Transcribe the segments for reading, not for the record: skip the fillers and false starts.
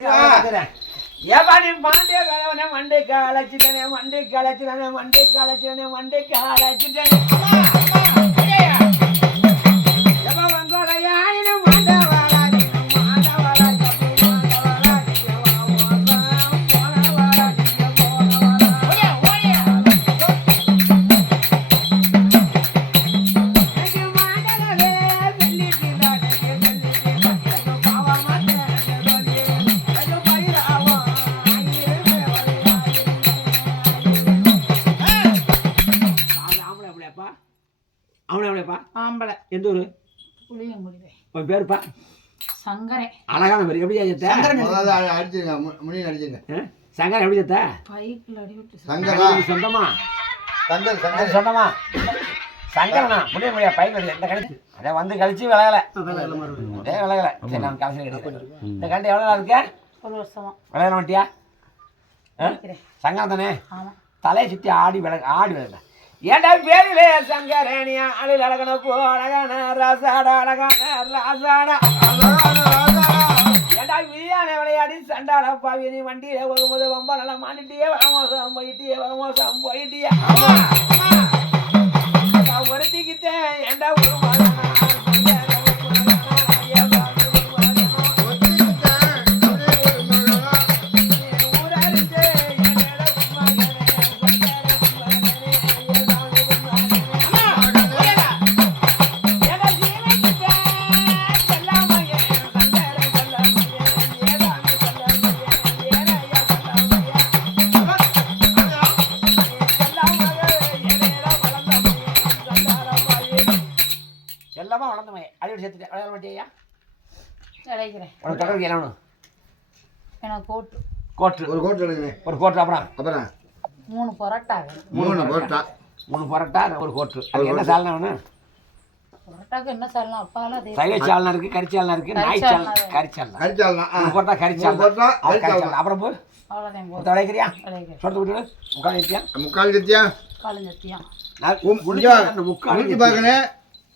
ஏபாடி பாண்டிய கலவனே மண்டைக்கு அழைச்சிட்டனே மண்டைக்கு அழைச்சிட்டனே மண்டைக்கு அழைச்சிட்டனே மண்டைக்கு அழைச்சிட்டனே எப்ப வந்தோட யாரினும் மாண்டவாளாடி மாண்டவாளாடி ஆம்பளை எந்த ஊரு உன் பேருப்பா சங்கரே அழகான பேர் எப்படி அடிச்சுங்க முனி அடிச்சுங்க சங்கரன் எப்படி செத்த பைக்ல அடிவிட்டு சங்கரா சொந்தமா சங்கர் சங்கர் சொந்தமா சங்கரனா முடிய முடியா பைக் அடி இந்த கழிச்சு அதே வந்து கழிச்சு விளையல விளையல சரி நான் காசு எடுக்கிறேன் இந்த கண்டி எவ்வளோ நாள் இருக்க ஒரு வருஷமா விளையாட மாட்டியா சங்கரம் தானே தலையை சுற்றி ஆடி விளையாட ஏண்டா பேரிலே சங்கரேனியா அழில் அழகன போ அழகான ராசாடா அழகான ராசாடா ஏண்டா விரியான விளையாடி சண்டாட பாவி நீ வண்டியில போகும்போது ரொம்ப நல்லா மாட்டிட்டியே மோசம் போயிட்டியே ஒருத்திக்கிட்டேன் ஏண்டா ஒரு மாதம் மூணு பரோட்டா ஒரு கோட்டு என்ன சால்னா வேணும் பரோட்டாக்கு என்ன சால்னா அப்பாலாம் சைவ சால்னா இருக்கு கறி சால்னா இருக்கு நாய் சால்னா கறி சால்னா ஒரு போட்டா கறி சால்னா அப்புறம் போ அவ்வளோதான் உடைக்கிறியா சொல்லிட்டு விட்டு முக்கால் கத்தியா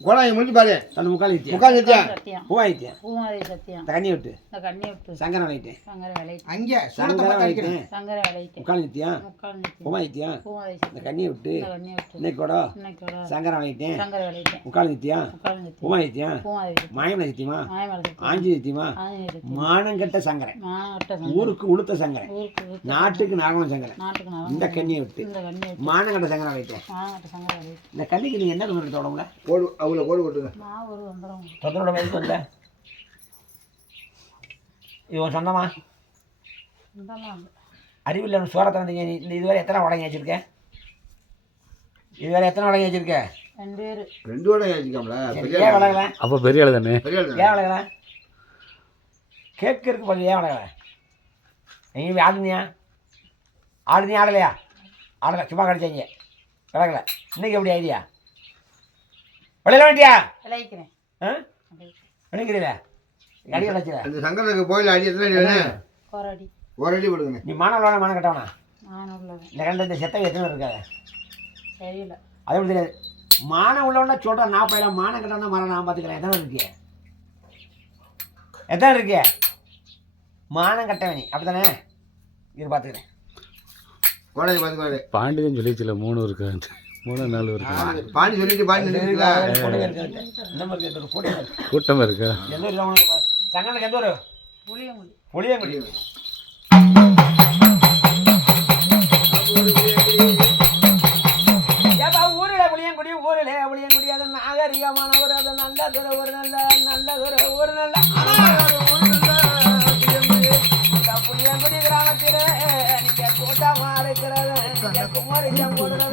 முக்கால் முடிச்சு பாரு அந்த முக்கால் கத்தியா பூவாயித்தியா தண்ணி விட்டு சங்கரம் விளையிட்டேன் அங்கே சங்கரம் விளையிட்டேன் முக்கால் கத்தியா பூவாயித்தியா இந்த கண்ணியை விட்டு இன்னைக்கு கூட சங்கரம் விளையிட்டேன் முக்கால் கத்தியா பூவாயித்தியா மாயமலை கத்தியமா ஆஞ்சி கத்தியமா மானங்கட்ட சங்கரன் ஊருக்கு உளுத்த சங்கரன் நாட்டுக்கு நாகமன் சங்கரன் இந்த கண்ணியை விட்டு மானங்கட்ட சங்கரம் விளையிட்டேன் இந்த கண்ணிக்கு நீங்க என்ன எடுத்த உடம்புல அவ்வளோ கோடு போட்டுங்க தொந்தரோட வயசுக்கு வந்த இவன் சொந்தமா அறிவில்லை சோரத்தை வந்தீங்க இந்த இதுவரை எத்தனை உடங்கி வச்சிருக்கேன் இதுவரை எத்தனை உடங்கி வச்சிருக்க ரெண்டு உடங்கி வச்சிருக்காங்களா ஏன் வளகல அப்போ பெரிய ஆளு தானே ஏன் வளகல கேட்கறதுக்கு பதில் ஏன் வளகல நீங்கள் ஆடுனியா ஆடலையா ஆடலை சும்மா கடிச்சாங்க வளகல இன்னைக்கு எப்படி ஐடியா விளையாட வேண்டியா விளைக்கிறீல அடி கிடச்சில அந்த சங்கரனுக்கு கோயில் அடி எத்தனை ஒரு அடி கொடுங்க நீ மானவளோட மானம் கட்டவனா இந்த கண்ட இந்த செத்தை எத்தனை இருக்காது தெரியல அது எப்படி தெரியாது மானம் உள்ளவனா சொல்கிறேன் நான் போயிடலாம் மானம் கட்டவனா மரம் நான் பார்த்துக்கிறேன் எத்தனை இருக்கே மானம் கட்டவனி அப்படி தானே இது பார்த்துக்கிறேன் கோடை பார்த்துக்கோடு பாண்டியன் சொல்லிச்சுல 3 இருக்கு 3 4 இருக்கு பாண்டி சொல்லிட்டு பாண்டி கூட்டம் இருக்கா சங்கனுக்கு எந்த ஒரு புளியங்குடி ஊரில் புளியங்குடி அது நாகரிகமானவர் அது நல்லது ஒரு நல்ல புளியங்குடி கிராமத்தில் நீங்க கூட்டமா இருக்கிறது நீங்க குமரிச்சம் போடுறது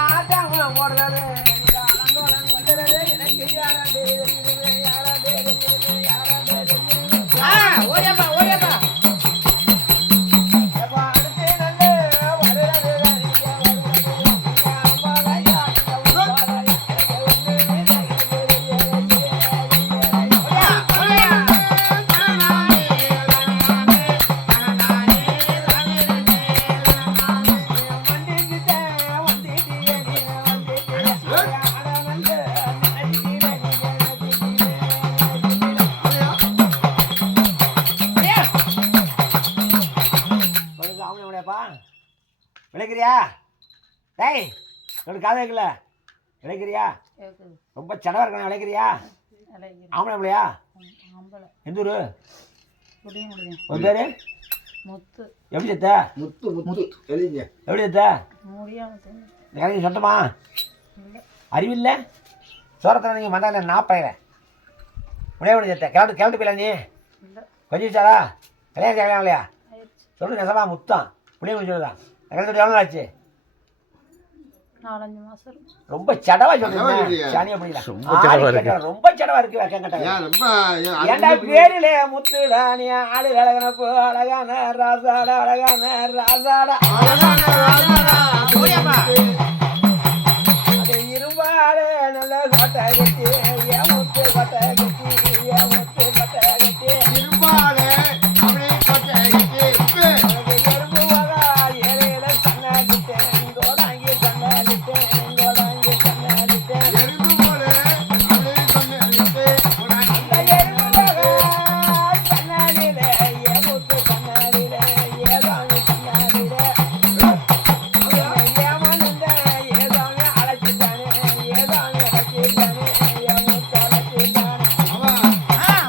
ஆட்டம் போடுறது நீங்க அலங்கோலம் வந்துடுறது எனக்கு விளைக்கிறியா? டேய் உங்களுக்கு காது கேட்கல. விளைக்கிறியா? கேட்குது. ரொம்ப சடவாக இருக்கணும். விளைக்கிறியா? விளைக்கிறேன். ஆம்பளை பிள்ளையா? ஆம்பளை. எந்த ஊர்? முடியும். ஒரு பேர்? முத்து. எப்படி செத்த? முத்து எழுதிங்க. எப்படி செத்த? முடியாம எனக்கு சொந்தமா? இல்லை. அறிவில்லை? சோரத்தில் நீங்கள் மண்டால நாப்பையில முடியாது செத்த. கிளம்பிட்டு போயிடலாம் நீ. இல்லை. கொஞ்சம் வச்சாரா? கல்யாணம் இல்லையா? ஆயிடுச்சு. சொல்லு நெசமா முத்தான் புளிய முடிச்சு சொல்லுதான். கிளம்பிட்டு எவ்வளோ ஆச்சு? 4-5 மாதம் இருக்கும். ரொம்ப சடவா சொல்லுங்க. சாணியா புரியல. ரொம்ப சடவா இருக்கு. ஏன்டா பேரிலே முத்துடானி ஆளு அழகனப்போ அழகான ராசாட அழகான ராசாட அது இரும்பாடு நல்ல கோட்டை கட்டி ஏன் முத்து கோட்டை கட்டி ஏன் முத்து கோட்டை கட்டி இரும்பாடு அப்படியே கோட்டை கட்டி எறும்பு வகா ஏழையில சன்னாடிட்டேன் கோடாங்கி சன்னாடிட்டேன் கோடாங்கி சன்னாடிட்டேன் எறும்பு போல அப்படியே சன்னாடிட்டேன் அந்த எறும்பு வகா சன்னாடிலே ஏ முத்து சன்னாடிலே ஏதாங்க சன்னாடிலே ஏமாந்த ஏதாங்க அழைச்சிட்டானே ஏதாங்க அழைச்சிட்டானே ஏ முத்து அழைச்சிட்டானே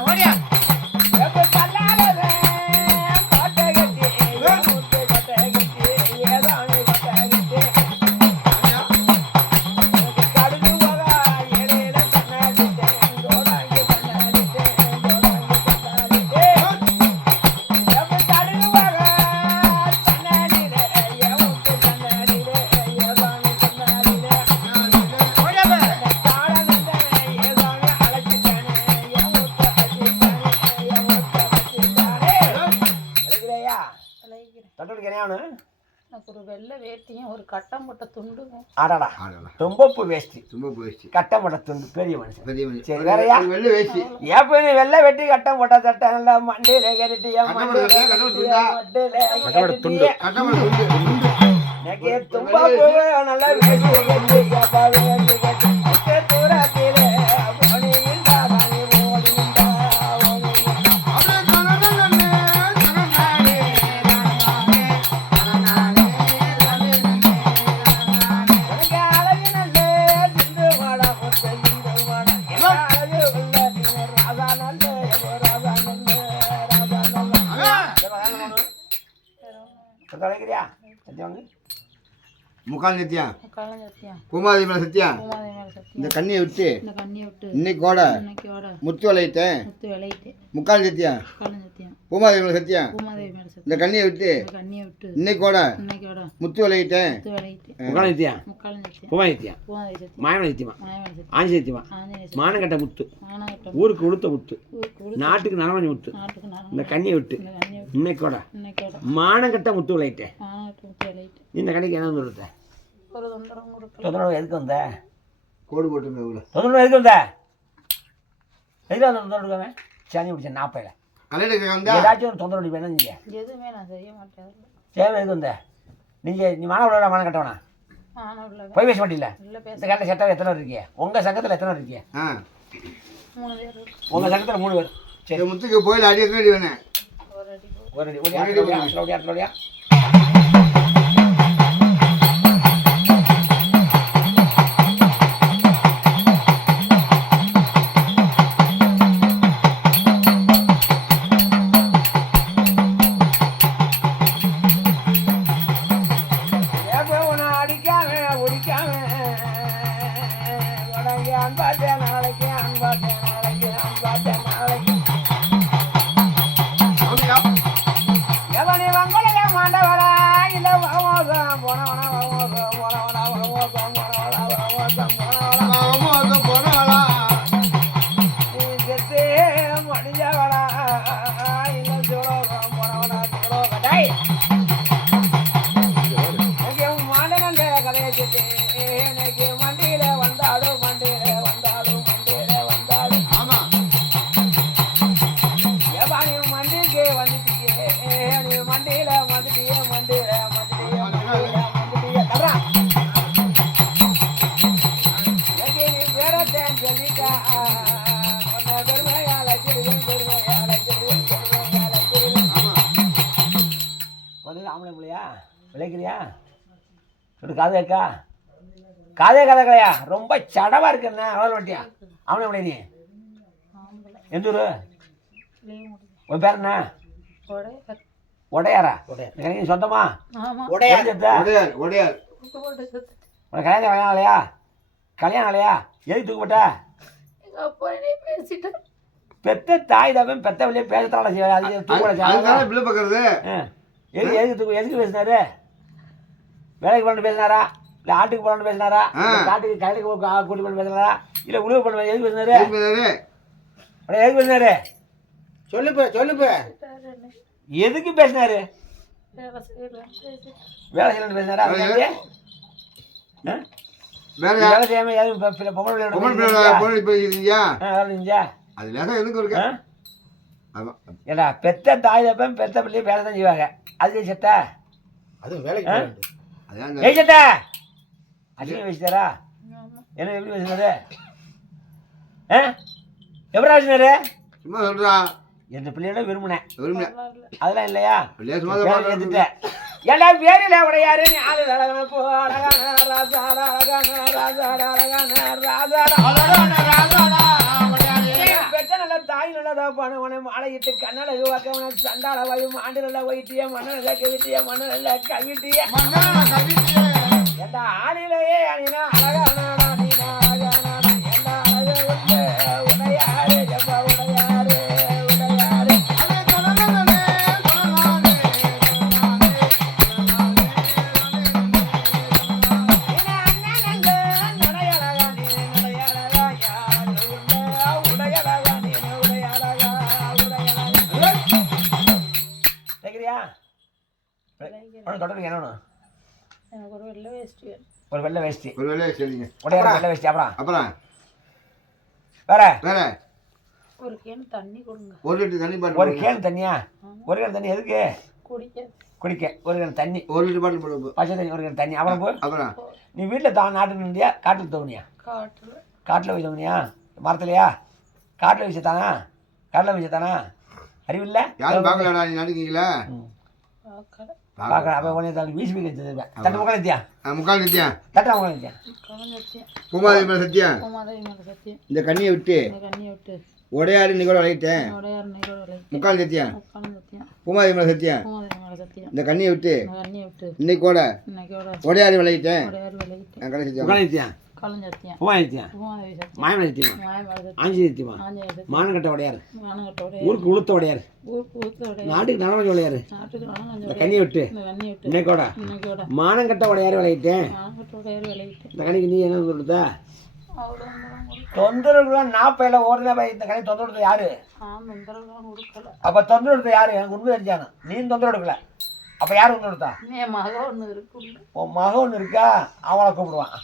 ஓடியா எப்ப தள்ளாடவே கோட்டை கட்டி ஏ முத்து கோட்டை கட்டி ஏதாங்க கோட்டை கட்டி கடுகு வகா ஏழையில சன்னாடிட்டேன் கோடாங்கி சன்னாடிட்டேன் கோடாங்கி சன்னாடிட்டேன் எப்ப கடுகு வகா சன்னாடிலே ஏ முத்து சன்னாடிலே ஏதாங்க சன்னாடிலே ஓடியா தாளனந்த ஏதாங்க அழைச்சிட்டானே ஏ முத்து அழைச்சிட்டானே ஏ முத்து அழைச்சிட்டானே எழுதுறியா? விளைக்கிறேன். தொட்டலுக்கு என்ன எனக்கு ஒரு வெள்ளை வேட்டியும் ஒரு கட்டம் போட்ட துண்டுங்க. ஆடாடா தும்பப்பு வேஷ்டி ரொம்ப போயிடுச்சு. கட்டம் போட்ட துண்டு பெரிய மனுஷன். பெரிய மனுஷன். சரி வேறையா? வெள்ளை வேஷ்டி. ஏன் நீ வெள்ளை வெட்டி கட்டம் போட்ட சட்டம் இல்ல மண்டியில கட்டியா கட்டப்பட துண்டா. கட்டப்பட துண்டு. கட்டப்பட துண்டு. எனக்கு தும்பப்பு நல்ல வேஷ்டி கட்டி கப்பா வேஷ்டி கட்டி அத்தை தூரத்திலே போனியில் தானே ஓடிந்தா ஓடிந்தா அப்படியே தனனனனே தனனானே எனக்கு அழகு நல்ல சிந்து மாடா முத்து சிந்து மாடா எனக்கு அழகு உள்ள நீ ராதா நல்ல ராதா நல்ல ராதா நல்ல சொல்லிக்கிறியா? சத்தியம் முக்கால் சத்தியா முக்காலம் சத்தியம். பூமாதி மேல சத்தியா பூமாதை மேல சத்தியம். இந்த கண்ணியை விட்டு இந்த கண்ணியை விட்டு இன்னைக்கு கோட இன்னைக்கோட முத்து வளையிட்டேன் முத்து விளையிட்டு. முக்கால் சத்தியா முக்காலம் சத்தியம். பூமாதி மேல சத்தியா பூமாதை மேல சத்தியம். இந்த கண்ணியை விட்டு இந்த கண்ணியை விட்டு இன்னைக்கு கோட இன்னைக்கோட முத்து வளையிட்டேன் முத்து விளையிட்டு. முகாலத்தியா முக்காலம் சத்தியம். பூமாயத்தியா பூமாதை சத்தியம். மாயமன சத்தியமா மாயமேல சத்தியம். ஆஞ்சி சத்தியமா ஆஞ்சநேய சத்தியம். மானங்கட்ட முத்து மானகட்டம். ஊருக்கு உளுத்த முத்து ஊருக்கு நாட்டுக்கு நரவணி முத்து நாட்டுக்கு நான் இந்த கண்ணியை விட்டு இந்த கண்ணியை விட்டு இன்னைக்கோட இன்னைக்கோட மானங்கட்ட முத்து விளையிட்டேன். மானகட்டம் முத்து விளையிட்டு. இந்த கடைக்கு என்ன வந்து ஒரு தொந்தரவும் கொடுக்கல. தொந்தரவு எதுக்கு வந்த? கோடு போட்டு உள்ள தொந்தரவு எதுக்கு வந்த? எதுக்கு வந்த தொந்தரவு கொடுக்காம சனி பிடிச்ச நாப்பையில கல்யாணத்துக்கு வந்தா ஏதாச்சும் ஒரு தொந்தரவு வேணும் நீங்கள் எதுவுமே நான் செய்ய மாட்டேன். சேவை எதுக்கு வந்த? நீ மாணவ விட மானம் கட்டவனா? மானம் உள்ள போய் பேச மாட்டில்ல? இல்லை பேச. இந்த கட்டில் செட்டாக எத்தனை பேர் இருக்கீங்க? உங்கள் சங்கத்தில் எத்தனை பேர் இருக்கீங்க? 3 பேர் இருக்கு. உங்கள் சங்கத்தில் 3 பேர். சரி இந்த முத்துக்கு போயில அடி எத்தனை அடி வேணும்? ஒரு அடி போ. ஒரு அடி ஓடியா. அடிக்காம ஒடிக்காம உடம்பு அன்பாட்டேன் நாளைக்கு அன்பாட்டேன் நாளைக்கு அன்பாட்டேன் நாளைக்கு அப்படியா? எவனி வங்கொலைய மாண்டவடா இல்லை வகமோசம் போனவனா வகமோசம் போனவனா வகமோசம் போனவனா வகமோசம் போனவனா அம்மா போனாளா? நீ செத்து முடிஞ்சவடா இல்லை சுலோகம் போனவனா சுலோகடை மாண்டனந்த கதையை செத்து எனக்கு மண்டியில வந்தாடு மண்டியில வந்தாடு மண்டியில வந்தாடு ஆமா. எவனி மண்டிக்கு வந்துட்டியே நீ மண்டியில வந்துட்டியே மண்டியில வந்துட்டியே மண்டியில வந்துட்டியே தர்றா எனக்கு நீ பேரத்தேன் சொல்லிட்டா உன்னை பெருமையால சிறுவன் பெருமையால சிறுவன் பெருமையால சிறுவன் ஆமா. வந்து ஆம்பளை பிள்ளையா விளைக்கிறியா? சொல்லு காது கேட்கா காதே கதையா ரொம்ப சடவா இருக்குண்ணே அவ்வளோ வட்டியா அவனை எப்படி நீ எந்த ஊரு உன் பேர் என்ன உடையாரா எனக்கு சொந்தமா உடையார் உடையார் உனக்கு கல்யாணம் ஆகலையா கல்யாணம் ஆகலையா எதுக்கு தூக்கப்பட்ட பெத்த தாய் தப்பன் பெத்த வழியே பேசத்தால பார்க்கறது எதுக்கு பேசினாரு வேலைக்கு போகணும்னு பேசினாரா இல்லை ஆட்டுக்கு போகணும்னு பேசினாரா காட்டுக்கு கையிலுக்கு கூட்டி போகணும்னு பேசினாரா இல்லை உழவு பண்ண எதுக்கு பேசினாரு எதுக்கு பேசினாரு சொல்லுப்ப எதுக்கு பேசினாரு வேலை செய்யணும்னு பேசினாரா வேலை செய்யாம ஏடா பெத்த தாய் தப்பன் பெத்த பிள்ளைய வேலை தான் செய்வாங்க அது செத்த அது வேலைக்கு செத்த அசிங்க வச்சுட்டாரா என்ன எப்படி பேசினாரு எப்படி பேசினாரு சும்மா சொல்றான் எந்த பிள்ளையோட விரும்பினேன் அதெல்லாம் இல்லையா ஏத்துட்டேன் எல்லா பேரில உடையாரு ஆளு அழகான போ அழகான ராசாடா அழகான ராசாடா அழகான ராசாடா பெற்ற நல்ல தாய் நல்லதா போனவனை மாலையிட்டு கண்ணழகு வாக்கவன சண்டாள வாயு மாண்டு நல்ல ஒயிட்டிய மண்ண நல்ல கவிட்டிய மண்ண நல்ல கவிட்டிய எந்த ஆளிலேயே அணினா அழகானாடா நீனா அழகானாடா எந்த அழகு உடையாரு ஜப்பா உடையாரு தொடர்பு என்ன ஒரு வெள்ளை வேஷ்டி உடையார் வெள்ளை வேஷ்டி அப்புறம் வேற ஒரு கேன் தண்ணி கொடுங்க ஒரு லிட்டர் தண்ணி ஒரு கேன் தண்ணியா ஒரு கேன் தண்ணி எதுக்கு குடிக்க ஒரு கேன் தண்ணி ஒரு லிட்டர் பாட்டில் போடு பச்சை தண்ணி ஒரு கேன் தண்ணி அப்புறம் நீ வீட்டில் நாட்டுக்கு நின்றியா காட்டில் தோணியா காட்டில் போய் தோணியா மரத்துலையா காட்டில் வச்சுத்தானா அறிவில்லை யாரும் பார்க்கலடா நீ நடிக்கீங்களா பார்க்கலாம் அப்போ உடனே வீசி தட்டு முக்கால் நித்தியா முக்கால் நித்தியா தட்டா முக்கால் நித்தியா பூமாதேவி மேல சத்தியம் இந்த கண்ணியை விட்டு உடையாரு நிகழ வளையிட்டேன் முக்கால் சத்தியம் பூமாதேவி மேல சத்தியம் இந்த கண்ணியை விட்டு இன்னைக்கு கூட உடையாரு விளையிட்டேன் முக்கால் நித்தியம் மானங்கட்ட உடையாரு ஊருக்கு உளுத்த உடையாரு நாட்டுக்கு நலமஞ்ச உடையாரு இந்த கண்ணியை விட்டு இன்னைக்கோட மானங்கட்ட உடையாரு விளையிட்டேன் இந்த கணிக்கு நீ என்ன சொல்லுதா தொந்தரவு நாப்பையில ஓடுறத இந்த கணி தொந்தரவு யாரு அப்ப தொந்தரவு யாரு எனக்கு உண்மை தெரிஞ்சானு நீ தொந்தரவு எடுக்கல அப்ப யாரு தொந்தரவுதா உன் மகன் ஒண்ணு இருக்கா அவளை கூப்பிடுவான்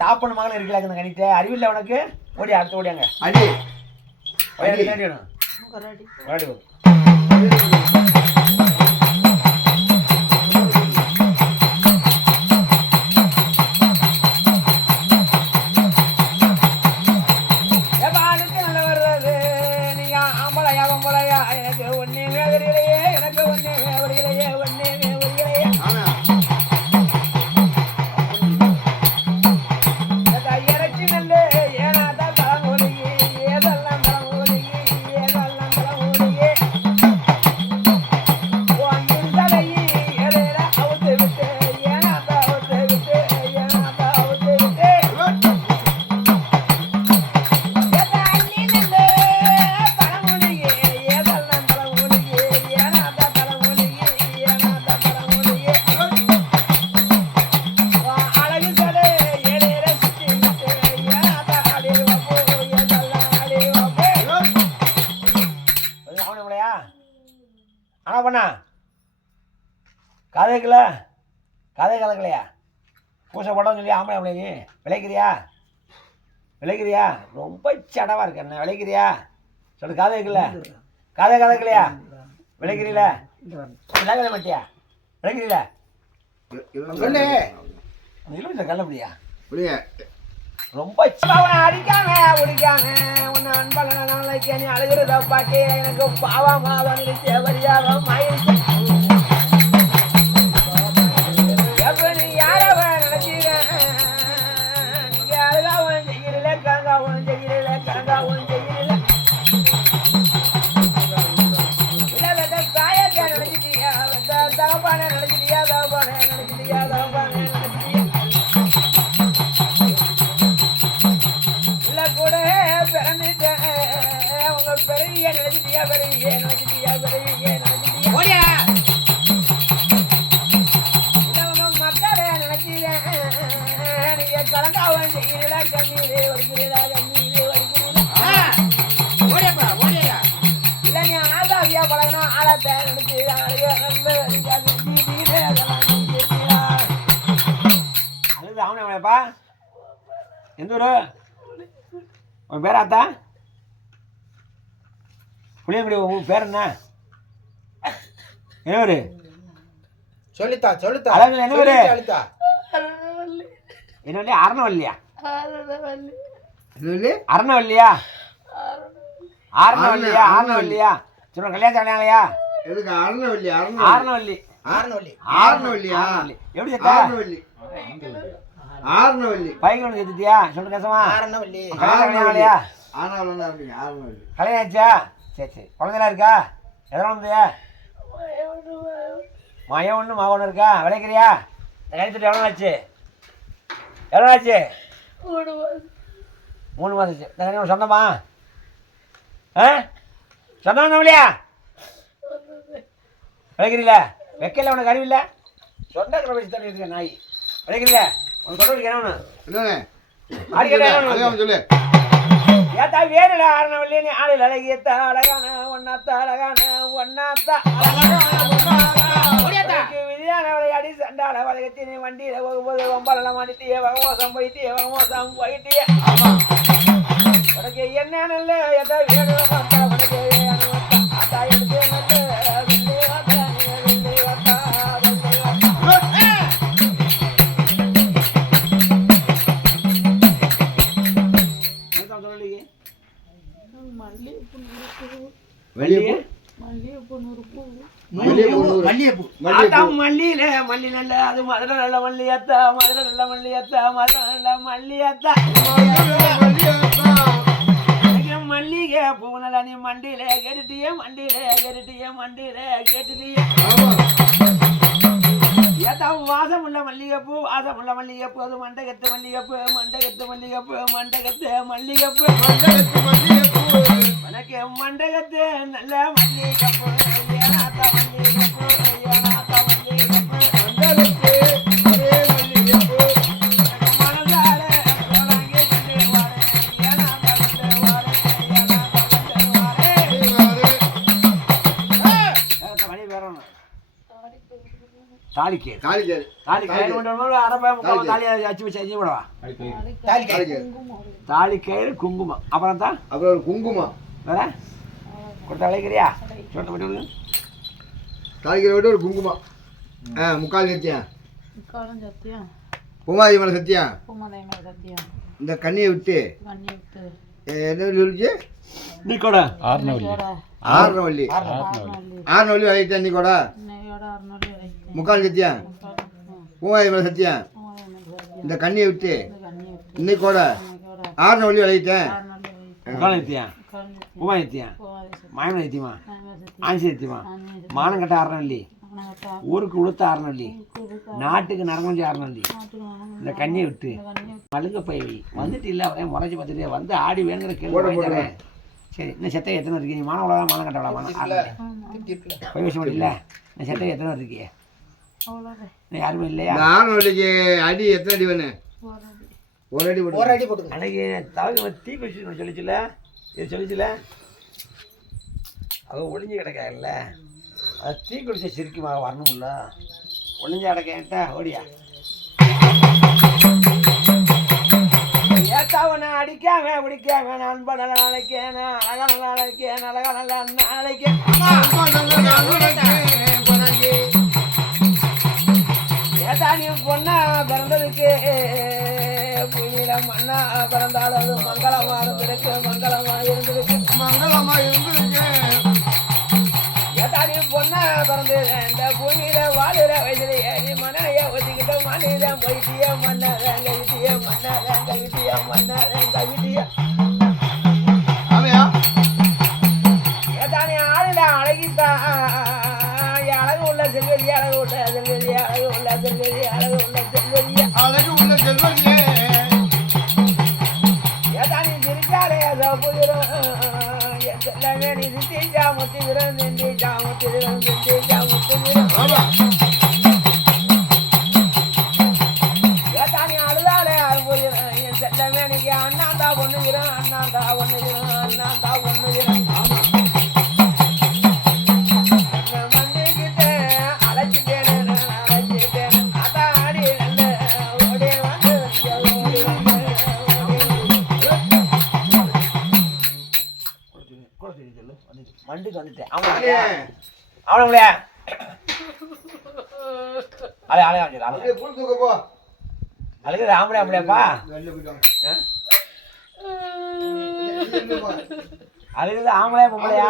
தாப்பன் மகன் இருக்கல கணிட்டு அறிவில்லை உனக்கு ஓடி அடுத்து ஓடியாங்க அடி எனக்கு ஒன்னே வேவரிகளையே ஆனால் பண்ணா காதை கலக்கலையா பூசை போட்டோன்னு சொல்லி ஆம்பளை அப்படி நீ விளைக்கிறியா ரொம்ப சடவாக இருக்கு என்ன விளைக்கிறியா சொல்லு காதை கலக்கலையா விளைக்கிறீல விளைக்கல மாட்டியா விளைக்கிறீல இல்லை கல்லப்படியா ரொம்ப அடிக்காம உடிக்காம உன்னை அன்பழக நீ அழுகிறத பாட்டி எனக்கு பாவமாக தேவரியாக இல்லப்பா எந்த ஊரு உன் பேர் ஆத்தா புளியங்குடி உன் பேர் என்ன என்ன ஊரு சொல்லித்தா அதாவது என்ன ஊரு என்ன அரணவல்லியா அரணவல்லியா ஆரணவல்லியா சொல்ல கல்யாணம் பண்ணாங்களையா எதுக்கு ஆரணவல்லி எப்படி பையன் ஒன்று செத்துட்டியா சொல்ற நேசமா கல்யாணம் கல்யாணம் ஆச்சா சரி குழந்தைலாம் இருக்கா எதனா வந்தியா மயம் ஒன்று மகன் ஒன்று இருக்கா விளைக்கிறியா கழிச்சுட்டு எவ்வளோ ஆச்சு 3 மாதம் ஆச்சு சொந்தமா சொந்தம் இல்லையா விளைக்கிறீங்கள வைக்கல உனக்கு அறிவில்ல சொந்த வச்சு தண்ணி இருக்க நாய் விளைக்கிறீங்கள உனக்கு தொடர்பு என்ன சொல்லு ஏத்தா வேணுல ஆரணவல்லி நீ ஆளில் அழகியத்த அழகான ஒன்னாத்தா அழகான ஒன்னாத்தா விதியான விளையாடி சண்டால வளையத்தி நீ வண்டியில போகும்போது ரொம்பலாம் மாட்டிட்டிய வகமோசம் போயிட்டிய உனக்கு என்ன நல்ல எதா வேணும் உனக்கு அத்தா எடுத்து மல்லி நல்ல அது மதுரை நல்ல மல்லியத்தா மதுரை நல்ல மல்லியத்தா மதுரை நல்ல மல்லியத்தா மல்லிகை பூ நல்லா நீ மண்டியில கேட்டுட்டிய ஏத்தா வாசம் உள்ள மல்லிகைப்பூ அது மண்டகத்து மல்லிகைப்பூ உனக்கு மண்டகத்து நல்ல மல்லிகைப்பூ ஏனாத்தா மல்லிகைப்பூ தாலிக்கயிறு குங்குமம் அப்புறம் தான் குங்குமம் வேற கொடுத்த விளைக்கிறியா தாலிக்கயிறு விட்டு ஒரு குங்குமம் முக்கால் சத்தியம் பூமாதி மேல சத்தியம் இந்த கண்ணியை விட்டு என்ன சொல்லிச்சு நீ கூட ஆரணவல்லி வளையிட்டேன் நீ கூட முக்கால் சத்தியம் பூமாதி மேல சத்தியம் இந்த கண்ணியை விட்டு இன்னைக்கு கூட ஆரணவல்லி வளையிட்டேன் மாயமா ஆஞ்சியத்தியமா மானங்கட்ட ஆரணவல்லி ஊருக்கு உளுத்த ஆரணவல்லி நாட்டுக்கு நரங்கஞ்சி ஆரணவல்லி இந்த கண்ணியை விட்டு மழுங்க பயிவி வந்துட்டு இல்லை அவன் முறைச்சி பார்த்துட்டு வந்து ஆடி வேணுங்கிற கேள்வி சரி இன்னும் செத்தை எத்தனை இருக்கு நீ மானம் உலகம் மானம் கட்ட போய் விஷயம் இல்லை இந்த செத்தை எத்தனை இருக்கீங்க யாருமே இல்லையா ஆரணவல்லிக்கு அடி எத்தனை அடி வேணும் ஒரு அடி போட்டு அன்னைக்கு தலை தீ குச்சி சொல்லிச்சுல இது சொல்லிச்சுல அது ஒளிஞ்சு கிடக்காதுல்ல அது தீ குடிச்ச சிரிக்குமாக வரணும்ல ஒளிஞ்சு கிடக்கேன்ட்டா ஓடியா ஏத்தாவனை அடிக்காம பிடிக்காம நண்பன் நாளைக்கேன் அழகான நாளைக்கு ஏதா நீ பொண்ணா பிறந்ததுக்கு புயல மண்ணா பிறந்தால் அது மங்களமா இருந்திருக்கு ஏதா நீ பொண்ணா பிறந்து இந்த பூமியில வாழுற வயசுல நீ மனைய ஒத்திக்கிட்ட மண்ணில போயிட்டிய மண்ண ஏதா நீ ஆளுல அழகித்தான் அழகு உள்ள செல்வரி ஏதானி சிரிச்சாலே அதோ புதிரும் எல்லாமே நீ சித்திச்சா முத்திவிரும் ஏதானி அழுதாலே அது புதிரும் என் செல்லமே நீங்க அண்ணாந்தா பொண்ணுகிறோம் அழைச்சிட்டேன் அதாடி ஓடி வந்து வீட்டுக்கு வந்துட்டேன். அவனை முடியா அழுகுது ஆம்பளை ஆம்பளையாப்பா அழுகுது ஆம்பளையா பொம்பளையா?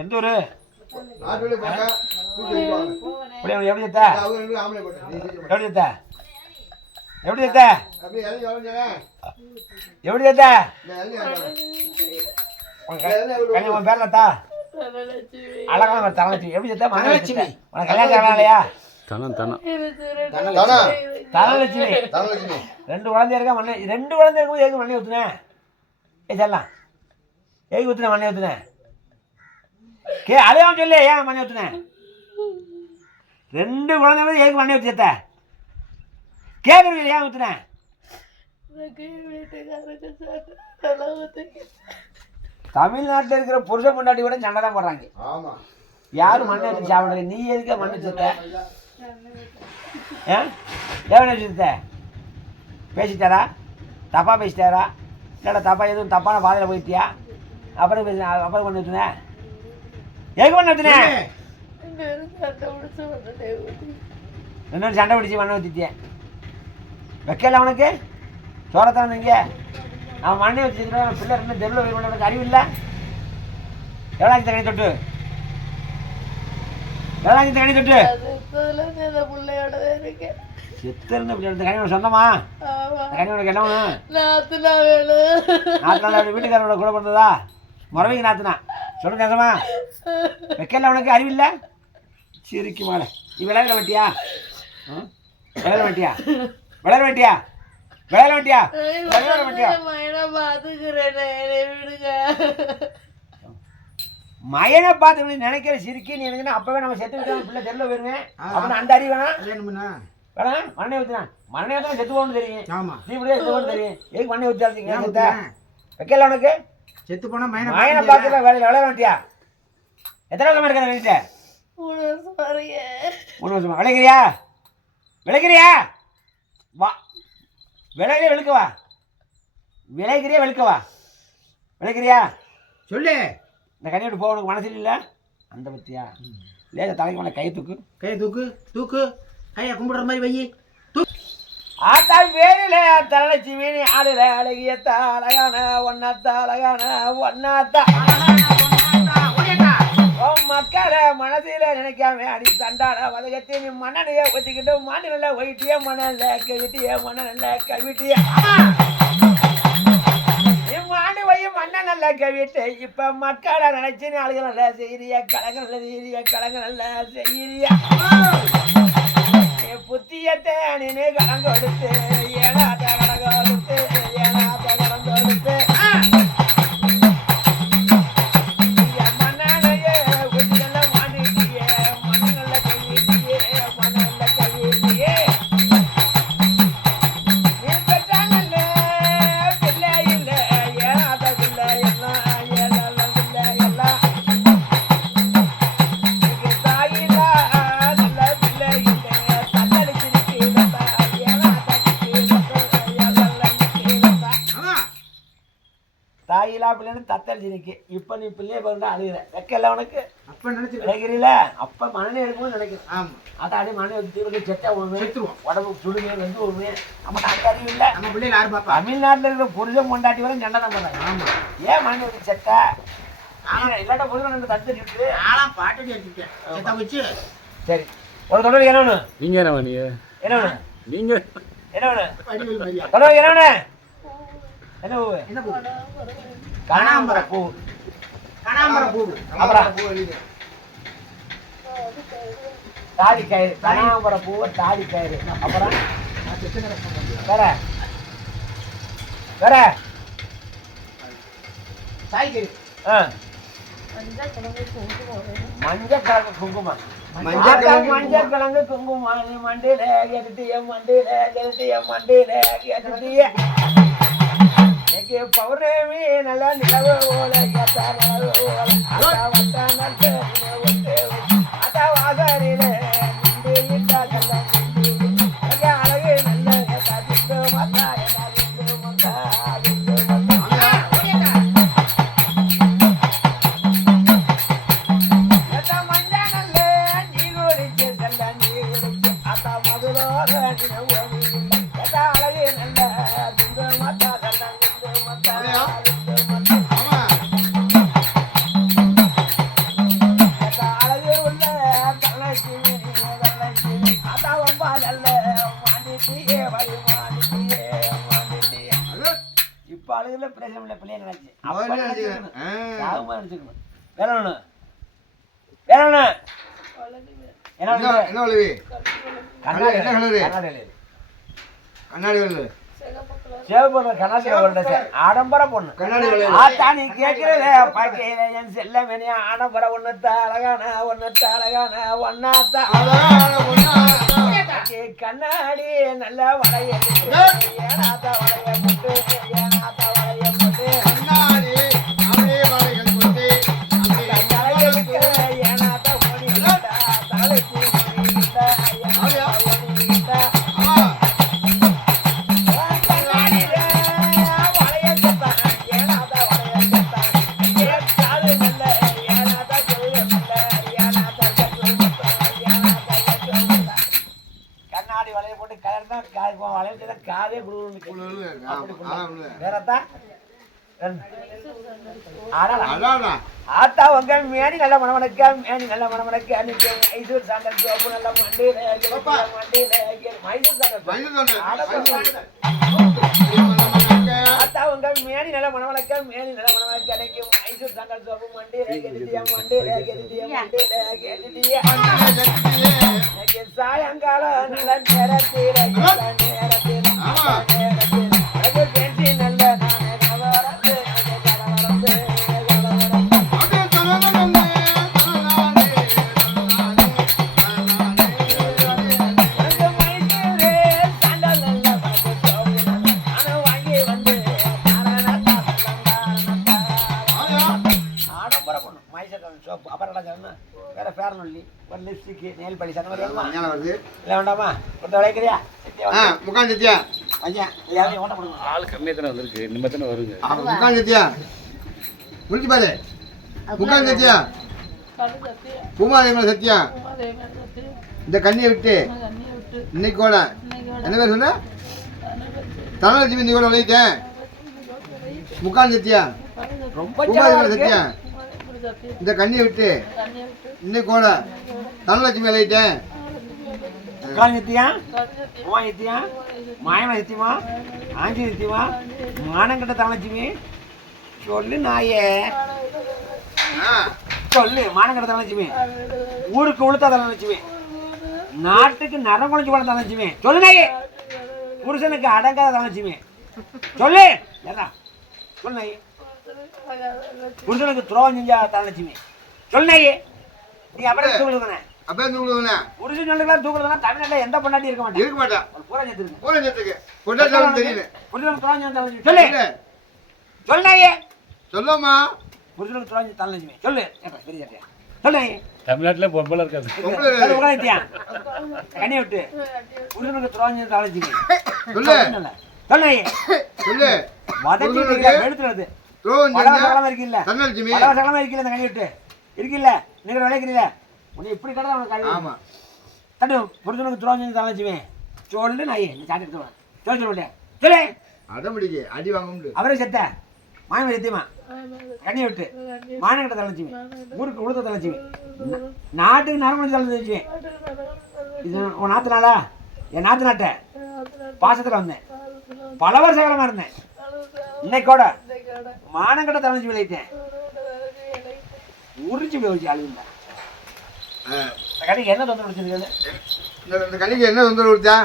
எந்த ஊரு? எப்படி சத்த எப்படி சத்த எப்படி சத்த எப்படி சத்த உன் பேர்லத்தா அழகான தனலட்சுமி எப்படி சத்த மனலட்சுமி உனக்கு கல்யாணம் இல்லையா? தனலட்சுமி 2 குழந்தை இருக்கா மண்ணை 2 குழந்தை இருக்கும்போது எதுக்கு மண்ணை ஊற்றுனேன்? சொல்லலாம் எதுக்கு ஊற்றுனேன் மண்ணை ஊற்றுனேன்? அதையும் சொல்லு ஏன் மண்ணை ஊற்றுனேன்? 2 குழந்தை போது எதுக்கு மண்ணை ஊற்றி சேர்த்த கேட்குறீங்க ஏன் ஊற்றுனேன்? தமிழ்நாட்டில் இருக்கிற புருஷ பொண்டாட்டி கூட சண்டை தான் போடுறாங்க. யாரும் மண்ணை வச்சு சாப்பிடல. நீ எதுக்க மண்ணை சேர்த்த? எவனை வச்சுருத்த? பேசிட்டாரா? தப்பாக பேசிட்டாரா? இல்லைடா தப்பாக எதுவும் தப்பான பாதையில் போயிட்டியா? அப்புறம் பேச அப்புறம் பண்ணி வச்சுனேன் எதுக்கு பண்ண வச்சுனேன்? 2 சண்டை பிடிச்சி மண்ணை ஊற்றிட்டேன். வைக்கல அவனுக்கு சோரத்தான் இங்கே அவன் மண்ணை வச்சுருக்கான். பிள்ளை 2 தெருவில் போய் பண்ண அறிவு இல்லை. எவ்வளோ தண்ணி தொட்டு தண்ணி தொட்டு செத்துருந்து கனிவனை சொந்தமா? கனிவனுக்கு என்ன வேணும்? நாத்தினா வீட்டுக்காரோட கூட பிறந்ததா? முறவைக்கு நாத்தினா சொல்லு கேசமா வைக்கல அவனுக்கு அறிவில்லை. சிரிக்கு மேலே நீ விளையாட மாட்டியா? விளையாட மாட்டியா? விளையாட மாட்டியா? விளையாட மாட்டியா? விளையாட மாட்டியா? மயனை பார்த்து நினைக்கிற சிரிக்கி நீ நினைச்சுன்னா அப்பவே நம்ம செத்து பிள்ளை தெருவில் போயிருவேன். அப்படின்னு அந்த அறிவு வேணாம் வேணாம். மண்ணை ஊற்றினான் மண்ணை ஊற்றினா செத்து போகணும்னு தெரியும். நீ இப்படியே செத்து போகணும் தெரியும். எதுக்கு மண்ணை ஊற்றி வைக்கல உனக்கு? செத்து போனா மயனை பார்த்து விளையாட மாட்டியா? எத்தனை வருஷமா இருக்க நினைச்ச? 3 வருஷமா விளைக்கிறியா? விளைக்கிறியா? வா விளையிலே வெளுக்கவா? விளைக்கிறியா வெளுக்கவா? விளைக்கிறியா சொல்லு. இந்த கனி விட்டு போக உனக்கு மனசில் இல்லை அந்த பத்தியா? லேச தலைக்கு மேலே கை தூக்கு தூக்கு கையை கும்பிடுற மாதிரி வை. ஆத்தா வேலையில தனலட்சுமி ஆளுல அழகியத்தா அழகான ஒன்னாத்தா அழகான ஒன்னாத்தா மக்களை மனசில நினைக்காம அடி தண்டான வதகத்தை நீ மண்ணனைய ஒத்திக்கிட்டு மண்ணில ஒயிட்டிய மணல்ல கவிட்டிய மணல்ல கவிட்டிய மாண்டு போய் மண்ண நல்லா கவிட்டு இப்ப மக்களை நினைச்சு நாளுக நல்லா செய்யறிய கலங்க நல்ல செய்யறிய கலங்க நல்லா செய்யறிய புத்தியத்தை அணினு கடன் கொடுத்து ஏனாத்த கடன் கொடுத்து ஏனாத்த கடன் கொடுத்து மண்ணானையே கொஞ்சம் மாண்டிட்டியே மண்ணு நல்ல கவிட்டியே மண்ணு நல்ல கவிட்டியே நீ பெற்றாங்கல்ல பிள்ளை இல்லை ஏனாத்த பிள்ளை எல்லாம் ஏழாம் பிள்ளை எல்லாம் தாயிலா நல்ல பிள்ளை இல்லை தாயிலா பிள்ளைன்னு தத்தளிச்சிருக்கு. இப்போ நீ பிள்ளைய பிறந்தா அழுகிற வைக்கல உனக்கு? அப்போ நினைச்சு நினைக்கிறீல அப்போ மண்ணை எடுக்கும்போது நினைக்கிறேன். ஆமாம் அதாடி மண்ணை வச்சு செட்டை செத்துருவோம் உடம்பு சுடுமே வந்து வருமே. நமக்கு அந்த அறிவு இல்லை. நம்ம பிள்ளைங்க யாரும் பார்ப்பா? தமிழ்நாட்டில் இருக்கிற புருஷன் கொண்டாட்டி வரை சண்டை தான் பண்ணுறாங்க. ஆமாம் ஏன் மண்ணை வச்சு செட்டை இல்லாட்டா புருஷன் 2 தட்டு இருக்கு. ஆளாம் பாட்டு எடுத்துட்டேன் செட்டை வச்சு. சரி ஒரு தொடர்பு என்ன வேணும்? நீங்கள் என்ன பண்ணீங்க? என்ன வேணும்? நீங்கள் என்ன வேணும்? தொடர்பு என்ன வேணும்? என்ன பூ? என்ன பூ? கனகாம்பர பூ. கனகாம்பர பூ. அப்புறம் தாடி கயிறு. கனகாம்பர பூவை தாடி கயிறு. அப்புறம் வேற வேற தாய்கறி. மஞ்சள் கிழங்கு குங்குமம். மஞ்சள் கிழங்கு குங்குமம் மண்டியில கேட்டுட்டிய மண்டியில கேட்டுட்டிய மண்டியில கேட்டுட்டிய பௌர்ணமி நல்லா நிலவு போல வாசலில அழகு நல்ல அழகு நல்ல துண்டு மத்தா கண்டம் துண்டு மத்தா அழகு உள்ள தலட்சுமி அதாவம் பாலல்ல மாண்டிட்டியே வழி மாண்டிட்டியே மாண்டிட்டியே இப்ப அழகுல பிரச்சனை இல்லை பிள்ளைய நினைச்சு நினைச்சுக்கணும் வேற ஒண்ணு வேற ஒண்ணு என்ன ஆடம்பர பொண்ணு நீ கேட்கிறே பாக்கையில என் செல்ல மேனிய ஆடம்பர ஒண்ணுத்த அழகான ஒன்னாத்தா கண்ணாடி நல்ல வளைய ஏனாத்தா வளைய போட்டு ஏனாத்தா வளைய போட்டு கண்ணாடி அப்படியே வளையல் போட்டு ஏனாத்தா ஓடி தலைக்கு காவே ஆத்தா உங்க மேனி நல்ல மணமணக்க மேனி நல்ல மணமணக்க மைசூர் சாண்டல் சோப்பு நல்ல மண்டியில மைசூர் ஆத்தா உங்க மேனி நல்ல மணமணக்க மேனி நல்ல மணமணக்க அன்னைக்கு மைசூர் சாண்டல் சோப்பு மண்டியில கெடுதியா சாயங்காலம் நல்ல நேரத்தில் நல்ல வேற பேரனொல்லி ஒரு லிப்ஸ்டிக்கு நெயில் பாலிஷ் அந்த மாதிரி வருது இல்லை வேண்டாமா கொஞ்சம் விளைக்கிறியா முக்கால் சத்தியா ஐயா யாரையும் ஓட்ட போடுங்க ஆள் கம்மியாக தானே வந்திருக்கு இனிமே தானே வருங்க முக்கால் சத்தியா முடிச்சு பாரு முக்கால் சத்தியா பூமாதேவன் சத்தியா இந்த கண்ணியை விட்டு இன்னைக்கு கூட என்ன பேர் சொன்ன தனலட்சுமி நீ கூட விளையிட்டேன் முக்கால் சத்தியா பூமாதேவன் சத்தியா இந்த கண்ணியை விட்டு இன்னைக்கு கூட தனலட்சுமி விளையிட்டேன் மாயமா சத்தியமா ஆஞ்சி சத்தியமா மானங்கிட்ட தனலட்சுமி சொல்லு நாயே சொல்லு மானங்கிட்ட தனலட்சுமி ஊருக்கு உளுத்த தனலட்சுமி நாட்டுக்கு நரம் குறைஞ்சு போன தனலட்சுமி சொல்லு நாயே புருஷனுக்கு அடங்காத தனலட்சுமி சொல்லு சொல்லு நாயே புருஷனுக்கு துரோகம் செஞ்சா தனலட்சுமி சொல்லு நாயே நீ அப்புறம் தூக்குதுனே அப்ப தூக்குதுனே புருஷன் சொல்லுங்களா தூக்குதுனா தமிழ்நாட்டுல எந்த பொண்டாட்டி இருக்க மாட்டா பூரா சேர்த்துருக்கு பொண்டாட்டி தெரியல புருஷனுக்கு துரோகம் செஞ்சா தனலட்சுமி சொல்லு சொல்லு நாயே சொல்லுமா புருஷனுக்கு துரோகம் செஞ்சா தனலட்சுமி சொல்லு பெரிய சட்டையா சொல்லு நாயே தமிழ்நாட்டுல பொம்பளை இருக்காது கண்ணி விட்டு புருஷனுக்கு துரோகம் செஞ்சா தனலட்சுமி சொல்லு சொல்லு நாயே சொல்லு வதச்சி எடுத்துறது இருக்குல்ல தனலட்சுமி இருக்குல்ல இந்த கண்ணி விட்டு இருக்குல்ல நீங்க விளைக்கிறீங்க உன்னை இப்படி கடை அவனுக்கு கழுவி ஆமா தட்டு புருஷனுக்கு துரோகம் செஞ்சு தனலட்சுமி சொல்லு நாயே நீ சாட்டி எடுத்து சொல்ல சொல்ல சொல்லு அடம்பிடிக்கு அடி வாங்க முடியும் அவரே செத்த மாயமா சத்தியமா கண்ணியை விட்டு மானங்கிட்ட தனலட்சுமி ஊருக்கு உளுத்த தனலட்சுமி நாட்டுக்கு நரம்பு தனலட்சுமி இது உன் நாத்து நாளா என் நாத்து நாட்டை பாசத்துல வந்தேன் பல வருஷ காலமா இருந்தேன் இன்னைக்கோட மானங்கிட்ட தனலட்சுமி விளையிட்டேன் உரிச்சு வச்சு அழுகுங்க கடைக்கு என்ன தொந்தரவு வச்சிருக்காது இந்த கடைக்கு என்ன தொந்தரவு கொடுத்தா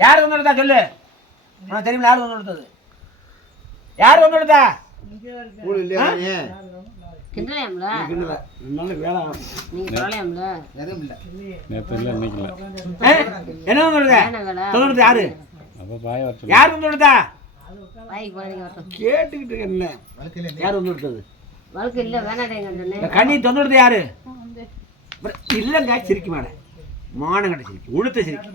யாரு வந்து சொல்லு தெரியுமா யாரு வந்து கொடுத்தது யாரு வந்து கொடுத்தா கண்ணி தொந்தடுத்து யாரு இல்லைங்க சிரிக்க மாட்டேன் மானம் கட்ட சிரிக்கு உளுத்த சிரிக்கு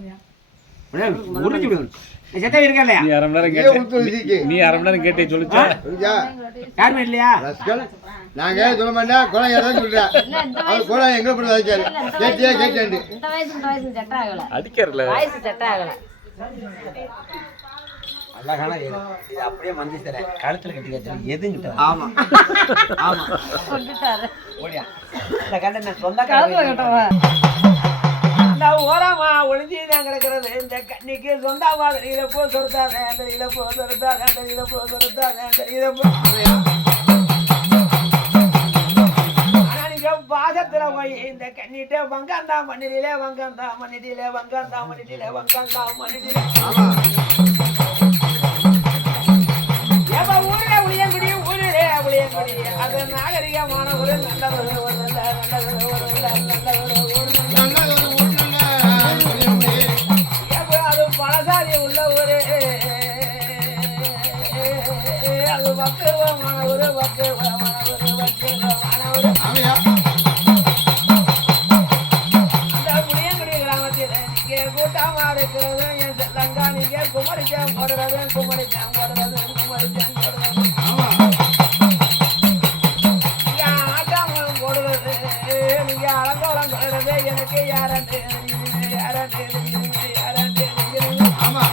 உறிஞ்சு விடுங்க செத்த இருக்கா இல்லையா நீ அரை மணி நேரம் கேட்டே சொல்லிச்சா யாருமே இல்லையா நான் கேட்க சொல்ல மாட்டேன் குழந்தை ஏதாவது சொல்றேன் அவர் குழந்தை எங்க போய் வச்சாரு கேட்டியா கேட்டேன் அடிக்கிறல அழகான இது அப்படியே மந்தி தர கழுத்துல கட்டி வச்சு எதுங்கிட்ட ஆமா ஆமா ஓடியா இந்த கண்ணை நான் சொந்தக்காரன் அந்த ஓரமா ஒளிஞ்சி தான் கிடக்கிறது இந்த கண்ணிக்கு சொந்தமா தெரியல போ சொருத்தாத தெரியல போ சொருத்தாத தெரியல போ சொருத்தாத தெரியல போ ஆனா நீங்க பாசத்துல போய் இந்த கண்ணிட்ட வங்கந்தா மண்ணிலே வங்கந்தா மண்ணிலே வங்கந்தா மண்ணிலே வங்கந்தா மண்ணிலே ஊரே உளியங்குடி ஊரே உளியங்குடி அது நாகரிகமான ஒரு நல்ல அது பழசாலி உள்ள ஒரு அது பக்குவமான ஒரு அந்த புளியங்குடி கிராமத்தில் நீங்க கூட்டமா இருக்கிறது என் செல்லங்கா நீங்க குமரிச்சாம் போடுறது குமரிச்சாம் போடுறது குமரிச்சாம் போடுறது நீங்க ஆட்டாமலம் போடுறது நீங்க அலங்கோலம் போடுறது எனக்கு யாரண்டு யாரண்டு யாரண்டு ஆமா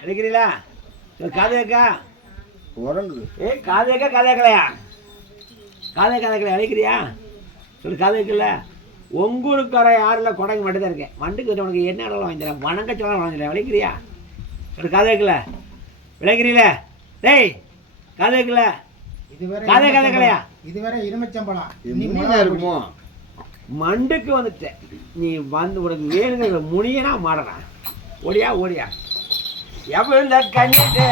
அழைக்கிறீங்களா காதையக்கா உறங்குது காதையக்கா காதையக்கலையா காதையக்கலையா அழைக்கிறியா சொல்லு காதையக்கல உங்களுக்கார யாரில் கொடைங்க மட்டும் தான் இருக்கேன் மண்டுக்கு வந்து உனக்கு என்ன இடம்லாம் வாங்கிக்கிறேன் வணங்க சொல்ல வாங்கிக்கிறேன் விளைக்கிறியா சொல்லு காதையக்கல விளைக்கிறீங்கள டேய் காதையக்கல காதை காதைக்கலையா இதுவரை இருமச்சம்பளம் இருக்குமோ மண்டுக்கு வந்துட்டேன் நீ வந்து உனக்கு வேணுங்கிற முனியனா மாடுறான் ஓடியா ஓடியா எவ்வளோ இந்த கண்ணிட்டு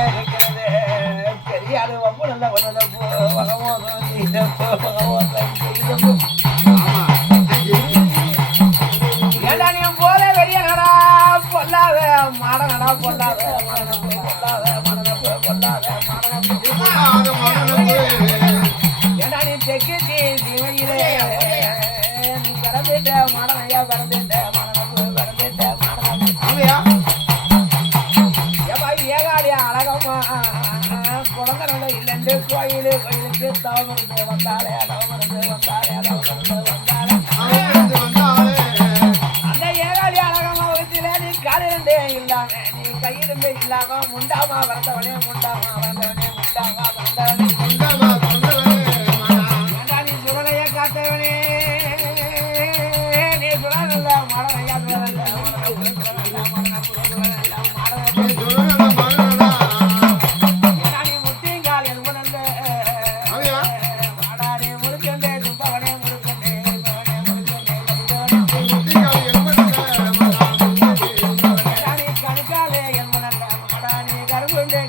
தெரியாது ரொம்ப நல்லா ஏடானியும் போல வெளியடா பொல்லாத மாடனடா பொல்லாத பொல்லாத மடனப்பு பொல்லாத மடனப்பு ஏடானி தெற்கு சிவையிலே நீ பிறந்துட்ட மடனையா பிறந்துட்ட மடனப்பு பிறந்துட்ட மடனப்பு ஆமையா அழகமா குழந்தை இல்லைன்னு கோயிலுக்கு தவமருந்து வந்தாலே அந்த ஏகாடி அழகமா வச்சுல நீ காலிருந்தே இல்லாம நீ கையிருந்தே இல்லாம முண்டாமா வந்தவனே முண்டாமா வந்தவனே முண்டாமா வந்தவனே நீ சுரணைய காத்தவனே நீ சுரணில்ல மடனையா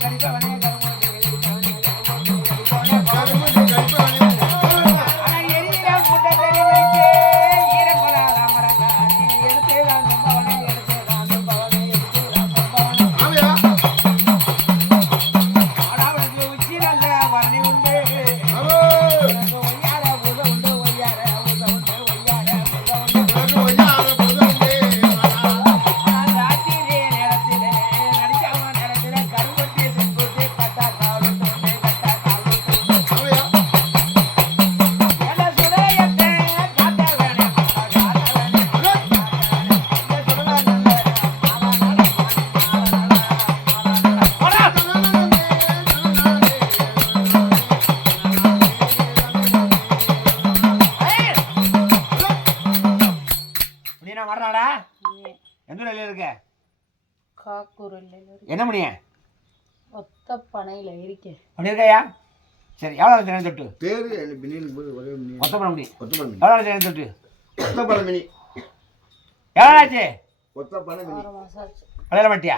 கணிப்பவனே என்ன மணியா ஒத்த பனையில இருக்கேன் அப்படி இருக்கையா சரி எவ்வளோ நேரம் தொட்டு பேரு ஒத்தப்பட மணி எவ்வளோ நேரம் தொட்டு ஒத்தப்பட மினி எவ்வளோ ஆச்சு ஒத்தப்பட மினி 6 மாசம் ஆச்சு விளையாட மாட்டியா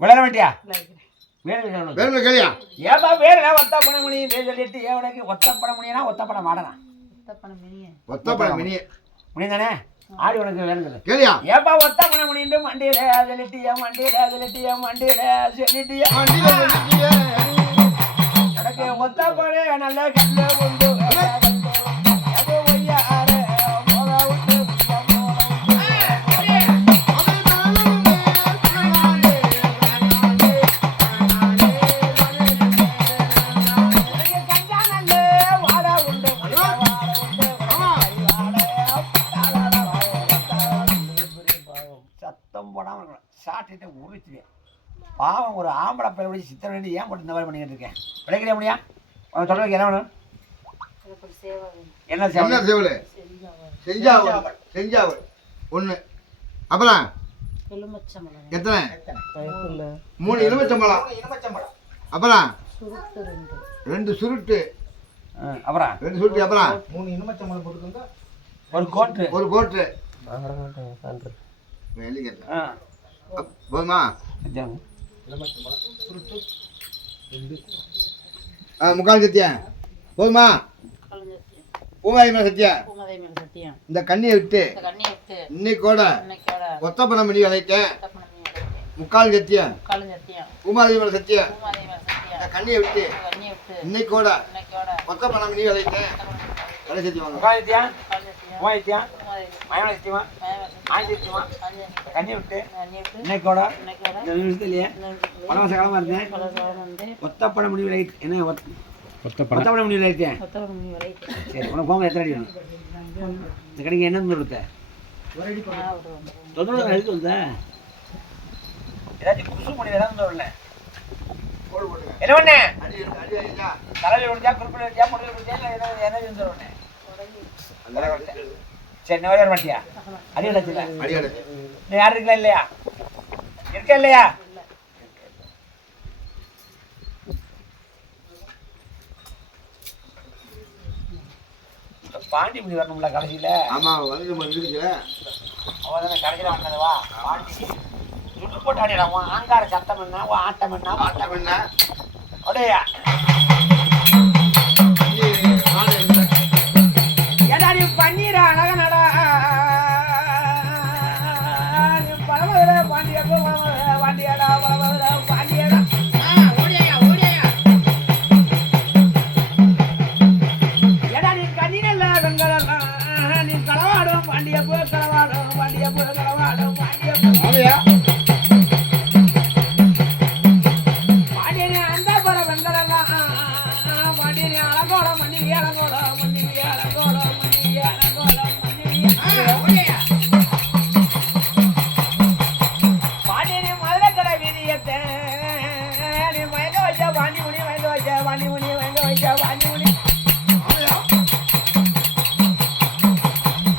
விளையாட மாட்டியா வேறு கேளியா ஏப்பா வேறு ஒத்தப்பட மணி சொல்லிட்டு எவனுக்கு ஒத்தப்பட மணினா ஒத்தப்பட மாடலாம் ஒத்தப்பட மினி மணி தானே ஆடி உனக்கு வேணுங்க கேளியா ஏப்பா ஒத்தப்பட மணின்னு மண்டியில சொல்லிட்டியா சொல்லிட்டியா எனக்கு ஒத்தப்பட நல்ல கல்ல உண்டு அது ஒய்யாரு சாட்டிட்டு உரிச்சுவேன் பாவம் ஒரு ஆம்பளை பையன் வச்சு சித்தம் வேண்டி ஏன் போட்டு இந்த மாதிரி பண்ணிக்கிட்டு இருக்கேன் விளைக்கிற முடியா சொல்றதுக்கு என்ன வேணும் என்ன சேவல் செஞ்சாவல் ஒன்று அப்புறம் எத்தனை 3 எலுமிச்சம்பழம் அப்புறம் 2 சுருட்டு அப்புறம் 2 சுருட்டு அப்புறம் 3 எலுமிச்சம்பழம் போட்டுக்கோங்க ஒரு கோட்டு போதுமா முக்கால் சத்தியா போதுமா பூமாரி மேல சத்தியா இந்த கண்ணியை விட்டு இன்னைக்கோட ஒத்தப்பன மணி விளைட்டேன் முக்கால் சத்தியா பூமாரி மேல சத்தியா இந்த கண்ணியை விட்டு இன்னைக்கோட ஒத்தப்பன மணி விளைட்டேன் கடை சத்தி வாங்க கண்ணி விட்டு இன்னைக்கோட இல்லையா பணவச காலமா இருந்தேன் ஒத்தப்பட முடிவு ரைட் என்ன ஒத்தப்பட முடிவு ரைட்டேன் சரி உனக்கு போங்க எத்தனை அடி வேணும் இந்த கடைக்கு என்ன கொடுத்த தொண்ணூறு எதுக்கு வந்த ஏதாச்சும் புதுசு மணி இடம் இல்லை என்ன பண்ண தலையில் விடுச்சா குறிப்பிட்ட விடுச்சா முடிவு விடுச்சா இல்லை என்ன இருந்துருவேன் சரி நீ வர மாட்டியா அடி அடைச்சில நீ யாரும் இருக்கலாம் இல்லையா இருக்க இல்லையா பாண்டி முடி வரணும்ல கடைசியில ஆமா வந்து அவன் தானே கடைசியில வந்ததுவா பாண்டி சுட்டு போட்டு ஆடிடான் ஆங்கார சத்தம் என்ன ஆட்டம் என்ன அப்படியா ஏடா நீ பன்னீரா அழகனடா நீ பழமதுர பாண்டியடா பழமதுர பாண்டியடா ஏடா நீ கண்ணினல்ல வெங்கடெல்லாம் நீ களவாடும் பாண்டியப்போ களவாடும் பாண்டியப்போ பாண்டியனே அந்த பட வெங்கடெல்லாம் பாண்டியனே அழகோட மண்ணி அழகோட பாண்டியனே மதுரை கடை வீதியத்தை நீ மயங்க வச்ச பாண்டி முனி மயங்க வச்ச பாண்டி முனி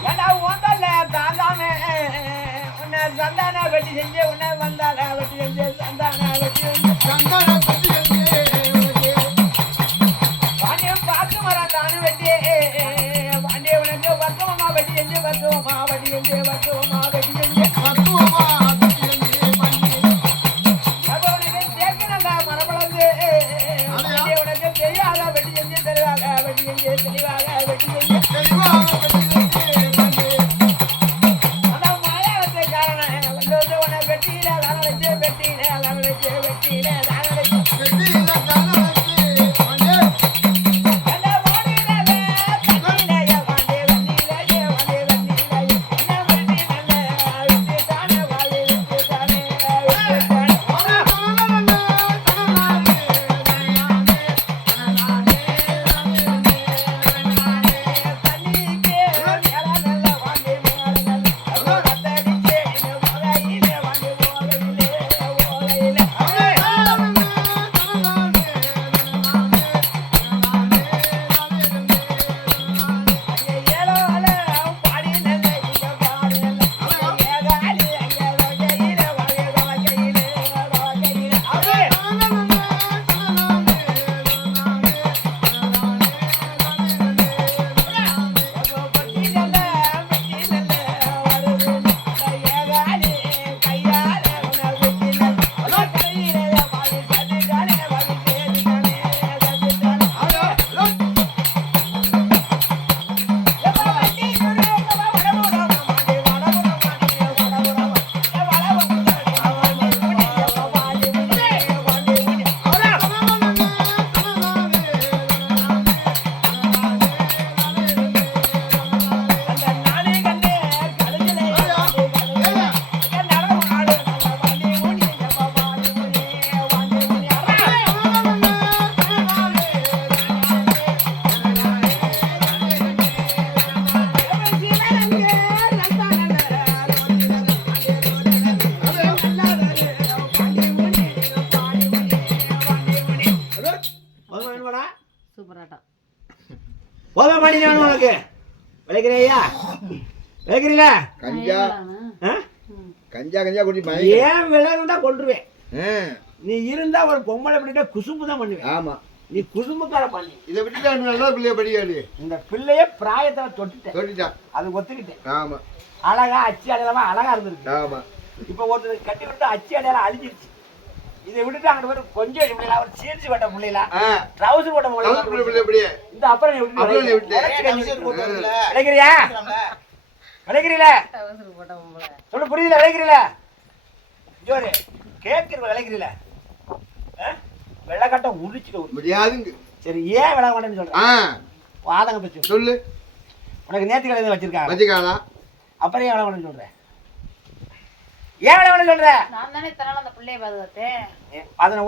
ஏண்டா ஓந்தல்ல தாங்காம உன்னை சந்தான வெட்டி செஞ்சு உன்னை வந்தால வெட்டி செஞ்சு சந்தான வெட்டி செஞ்சு பாண்டியன் பார்த்து மரம் தானு வெட்டி பாண்டிய உனக்கு வர்த்தவமா வெட்டி செஞ்சு வர்த்தவமா வெட்டி செஞ்சு உனக்கு தேக்கனண்டா மரபளந்து பாண்டிய உனக்கு தெரியாத வெட்டி செஞ்சு தெளிவாக வெட்டி செஞ்சு அதான் மாயாவத்தை காரணம் வந்து உன வெட்டியில தான வச்சு வெட்டியில தான வச்சு போதும் பண்ணி நான் உனக்கு விளைக்கிறியா விளைக்கிறீங்களா கஞ்சா கஞ்சா கஞ்சா குடி ஏன் விளையாடுதான் கொண்டுருவேன் நீ இருந்தா ஒரு பொம்பளை பண்ணிட்டா குசும்பு தான் பண்ணுவேன் ஆமா நீ குசும்புக்கார பண்ணி இதை விட்டுட்டா நல்லா பிள்ளைய படிக்காது இந்த பிள்ளைய பிராயத்துல தொட்டுட்டேன் அது ஒத்துக்கிட்டேன் ஆமா அழகா அச்சு அடையாளமா அழகா இருந்திருக்கு ஆமா இப்ப ஒருத்தர் கட்டி விட்டு அச்சு அடையாளம் அழிஞ்சிருச்சு இதை விட்டுட்டு அங்க பேர் கொஞ்சம் பிள்ளைல அவர் சீர்ச்சி வட்ட பிள்ளைல ட்ரவுசர் போட்ட பிள்ளை இந்த அப்புறம் விளைக்கிறியா விளைக்கிறீல சொல்லு புரியுதுல விளைக்கிறீல ஜோரு கேட்கிற விளைக்கிறீல வெள்ளக்கட்டை உரிச்சுட்டு முடியாதுங்க சரி ஏன் விளக்க மாட்டேன்னு சொல்றேன் வாதங்க பற்றி சொல்லு உனக்கு நேற்று கடையில் வச்சிருக்காங்களா அப்புறம் ஏன் விளக்க மாட்டேன்னு சொல்றேன் ஏன் விளக்க மாட்டேன்னு சொல்ற நான் தானே இத்தனை நாள் அந்த பிள்ளைய பாதுகாத்தேன் அதை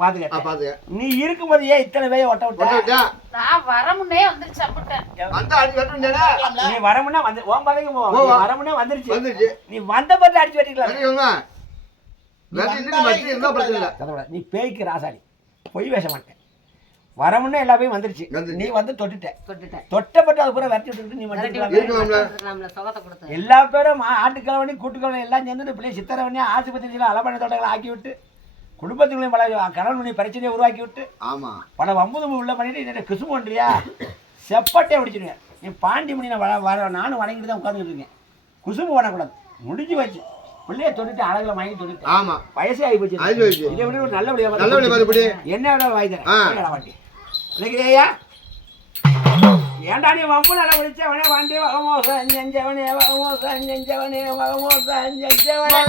பாத்துக்க நீ இருக்கும்போது ஏன் இத்தனை பேரை ஒட்ட விட்ட நான் வர முன்னே வந்துருச்சு அப்பிட்டேன் நீ வரமுன்னா வந்து ஓம் பாதைக்கு வரமுன்னே வந்துருச்சு நீ வந்த பார்த்து அடிச்சு வெட்டிக்கலாம் நீ பேய்க்கு ராசாடி பொய் பேச மாட்டேன் வரமுன்னே எல்லா பேரும் வந்துருச்சு நீ வந்து தொட்டப்பட்டு அது பூரா விரட்டி விட்டு நீ எல்லா பேரும் ஆட்டுக்கிழவனி கூட்டுக்கிழவனி எல்லாம் சேர்ந்து பிள்ளை சித்திரவனி ஆஸ்பத்திரியில அலப்பணை தோட்டங்களை ஆக்கி விட்டு குடும்பத்துக்குள்ளேயும் பல கணவன் பிரச்சனையை உருவாக்கி விட்டு பல வம்புதம்பு உள்ள பண்ணிட்டு என்ன கிசுமு பண்றியா செப்பட்டே பிடிச்சிருவேன் நீ பாண்டிமணி நானும் வணங்கிட்டு தான் உட்காந்துட்டு இருக்கேன் குசுமு பண்ணக்கூடாது முடிஞ்சு வச்சு பிள்ளைய தொட்டுட்டு அழகுல வாங்கி தொட்டுட்டு ஆமா வயசே ஆகி போச்சு இதை விட ஒரு நல்ல என்ன வேணாலும் வாங்கி தரேன் வாண்டி இல்லையா ஏன்டா நீ வம்பு நல்லா விழிச்சவனே வாண்டி வகமோசம் செஞ்சவனே வகமோசம் செஞ்சவனே வகமோசம் செஞ்சவனே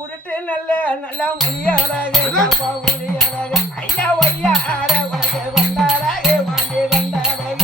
உருட்டு நல்ல நல்லா முடியாதாக முடியாதாக ஐயா ஒய்யா உனக்கு வந்தாராக வாண்டி வந்தாராக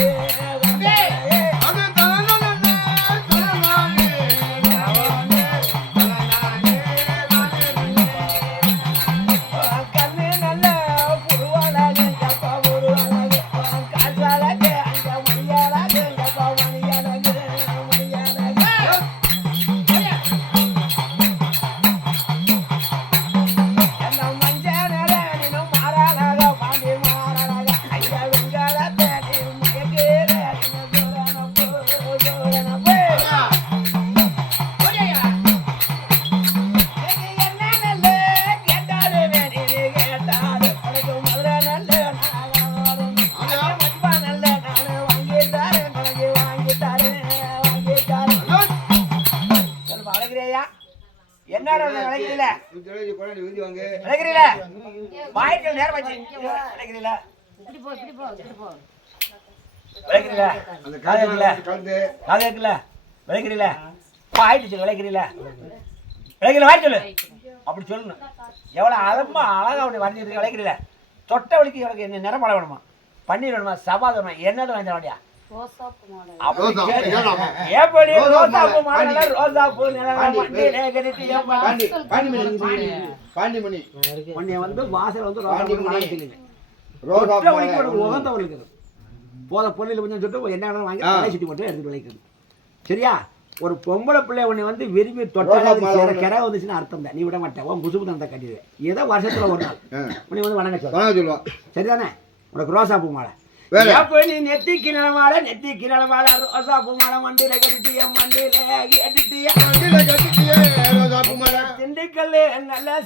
அப்படி சொல்லணும் எவ்வளவு அழகா அப்படி வரைஞ்சிருக்கு விளைக்கிறீல தொட்ட வலிக்கு எனக்கு என்ன நிறம் பழ வேணுமா பன்னீர் வேணுமா சபாத் வேணுமா என்னது வாங்கி தரடியா போத பொண்ணில் கொஞ்சம் சுட்டு என்ன வாங்கி சுட்டி மட்டும் எடுத்துட்டு விளைக்கிறது சரியா ஒரு பொம்பளை பிள்ளை உன்னை வந்து விரும்பி தொட்டால கிரை வந்துச்சுன்னு அர்த்தம் தான் நீ விட மாட்டேன் உன் புசுப்பு தந்த கட்டிடுவேன் ஏதோ வருஷத்துல ஒரு நாள் உன்னை வந்து வணங்க சொல்லுவான் சரிதானே உனக்கு ரோசா பூ மாலை நீ நெத்திக்கு நிலமாலை ரோசா பூ மாலை மண்டியில கட்டிட்டிய மண்டியில கட்டிட்டிய திண்டுக்கல் நல்ல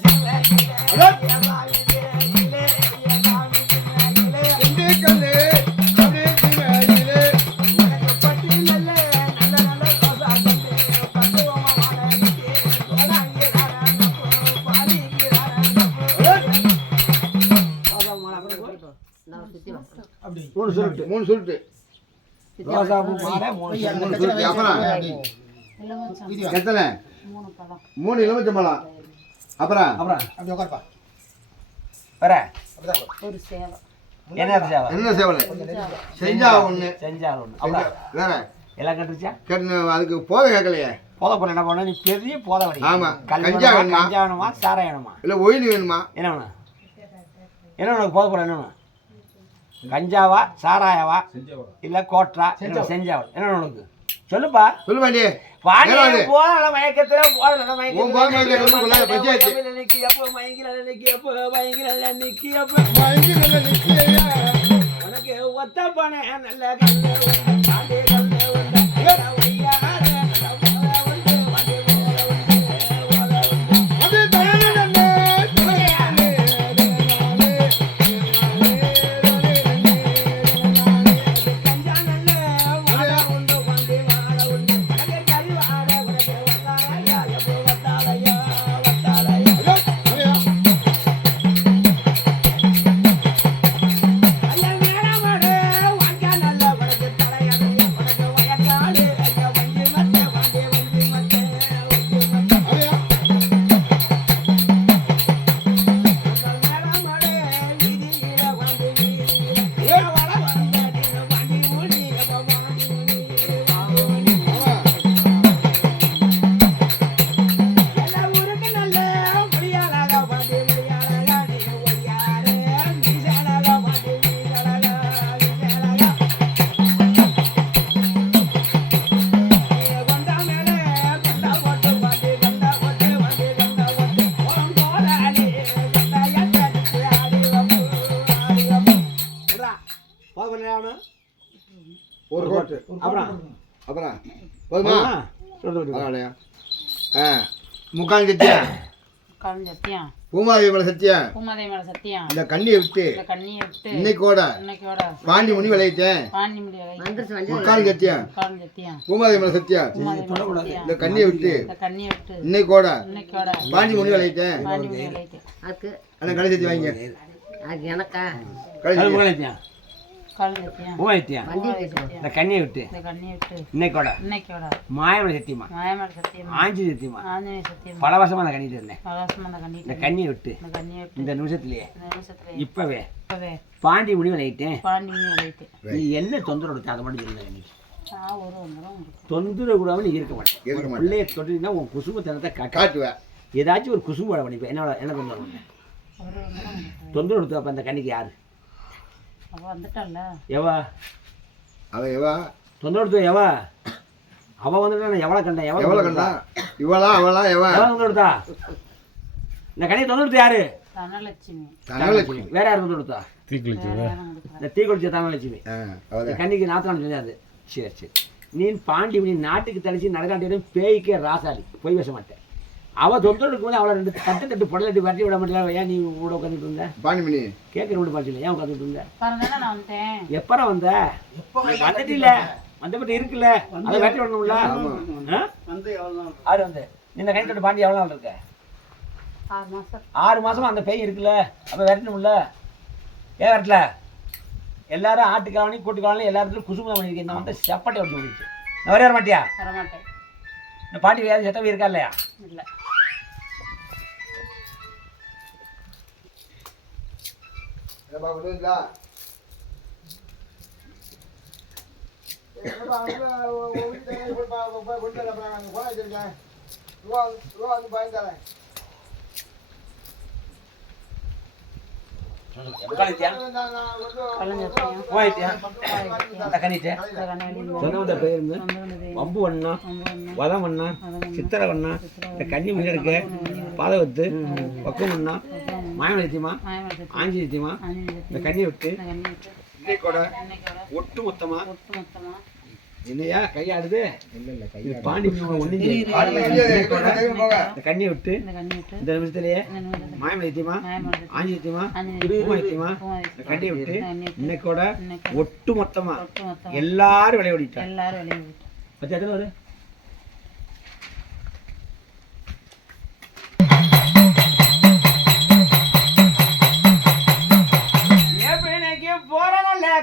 மூணு சொல்லிட்டு எத்தனை 3 எலுமிச்சம்பழம் அப்புறம் என்ன சேவலை செஞ்சா ஒண்ணு வேற எல்லாம் கட்டுச்சா அதுக்கு போதை கேட்கலையே போதை போட என்ன பண்ண நீ பெரிய போதை வரி ஆமா கஞ்சா வேணுமா சாரா வேணுமா இல்ல ஒயின் வேணுமா என்ன வேணும் என்ன உனக்கு போதை போட என்ன வேணும் கஞ்சாவா சாராயாவா இல்ல கோட்டரா செஞ்சாவா என்ன உனக்கு சொல்லுப்பா. சொல்லு பாண்டி. பாண்டி போற மயக்கத்துல போற மயக்கத்துல நிக்கி அப்போ உனக்கு ஒத்த போன நல்ல ஒரு கோட்டு. அப்புறம் போதுமா? முக்கால் சத்தியம் பூமாதேவி மேல சத்தியம் இந்த கண்ணியை விட்டு இன்னைக்கோட பாண்டி முனி விளையிட்டேன். முக்கால் சத்தியம் பூமாதேவி மேல சத்தியம் இந்த கண்ணியை விட்டு இன்னைக்கோட பாண்டி முனி விளையிட்டேன். அண்ணா கடை சத்தி வாங்க. எனக்கா கண்ணியை விட்டு இன்னைக்கோட மாயமலை சத்தியமா ஆஞ்சி சத்தியமா பல வருஷமா அந்த கண்ணி இருந்தேன். இந்த கண்ணியை விட்டு இந்த நிமிஷத்துலயே இப்பவே பாண்டி முனி விளையிட்டேன். நீ என்ன தொந்தரவு கொடுத்த அதை மட்டும் சொல்லுங்க. இன்னைக்கு தொந்தரவு கூடாம நீ இருக்க மாட்டேன். பிள்ளைய தொட்டினா உன் குசுமத்தனத்தை காட்டுவேன். ஏதாச்சும் ஒரு குசும்பு வர பண்ணிப்பேன். என்ன தொந்தரவு பண்ண தொந்தரவு கொடுத்த அப்ப அந்த கண்ணிக்கு யாரு எவா தொந்தரவு எவா அவ வந்துட்டா எவ்வளவு கண்டேன் எவ்வளவு கண்டா இவளா அவளா எவா தொந்தரவுதா இந்த கண்ணியை தொந்தரவு யாரு தனலட்சுமி வேற யாரு தொந்தரவுதா இந்த தீக்குளிச்ச தனலட்சுமி கண்ணிக்கு நாத்தானு சொல்லாது. சரி சரி நீ பாண்டி நீ நாட்டுக்கு தனிச்சு நடக்காட்டியும் பேய்க்கே ராசாடி போய் பேச மாட்டேன். அவ தொந்தரவுக்கு போது அவளை 2 தட்டு புடலட்டி வரட்டி விட மாட்டேன். ஏன் நீ கூட உட்காந்துட்டு இருந்த பாண்டிமணி கேட்கற விட மாட்டேன். ஏன் உட்காந்துட்டு இருந்த எப்பறம் வந்த வந்துட்டு இல்ல வந்தபட்டு இருக்குல்ல அதை வரட்டி விடணும்ல. ஆறு வந்து இந்த கை தொட்டு பாண்டி எவ்வளோ நாள் இருக்க 6 மாசமா அந்த பேய் இருக்குல்ல அப்ப வரட்டணும்ல. ஏன் வரட்டல எல்லாரும் ஆட்டுக்காவணி கூட்டுக்காவணி எல்லா இடத்துலையும் குசுமம் பண்ணிருக்கு. இந்த வந்து செப்பட்டை ஒட்டி முடிச்சு நான் வர மாட்டியா இந்த பாண்டி வேறு செட்டவே இருக்கா இல்லையா இல்லை வம்பு வண்ணா வதம் வண்ணா சித்திரை வண்ணா இந்த கன்னி மீன் எடுக்க பாதவத்து பக்கம் வண்ணா மாயமலை சத்தியமா ஆஞ்சி சத்தியமா இந்த கண்ணியை விட்டு இன்னைக்கோட ஒட்டு மொத்தமா என்னையா கையாடுது பாண்டி கண்ணியை விட்டு இந்த நிமிஷத்துலயே மாயமலை சத்தியமா ஆஞ்சி சத்தியமா சத்தியமா இந்த கண்ணியை விட்டு இன்னைக்கோட ஒட்டு மொத்தமா எல்லாரும் விளையாடிட்டாங்க. பத்தி எத்தனை வரு